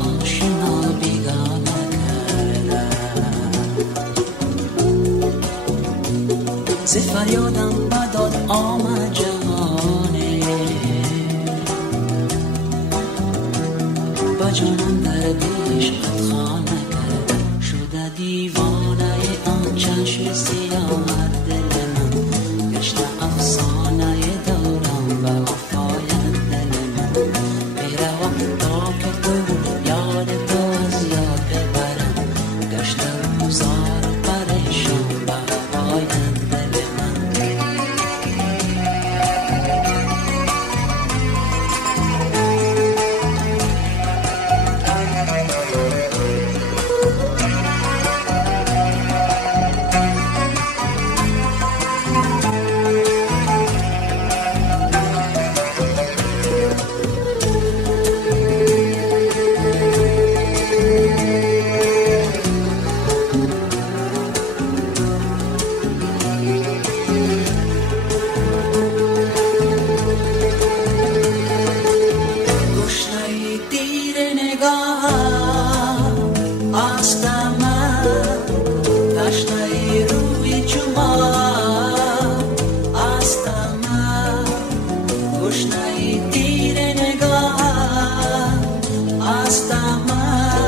آشنا بیگانه کردم. ز فریادم بداد آمد جهانه، با جانم در عشقت خانه کردم. شده دیوانه آن چشم سیاه دل من، گشته افسانه دوران و وفای دل من. پیروان تا که تو یاد تو از یاد ببرم، گشته روزار و پریشان به هوای دل من. Tire nega, hasta más,